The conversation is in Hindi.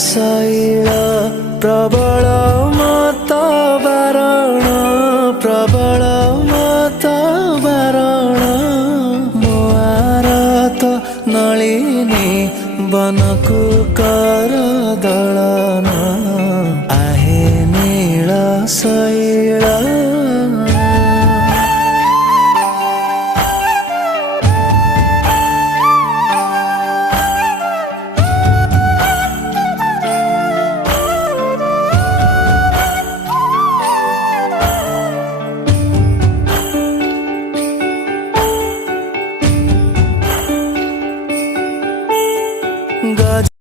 शैल प्रबल मत बारण प्रबल मत बारण मो आरत नलिनी बनकु कर दलन आहे नील शैल गज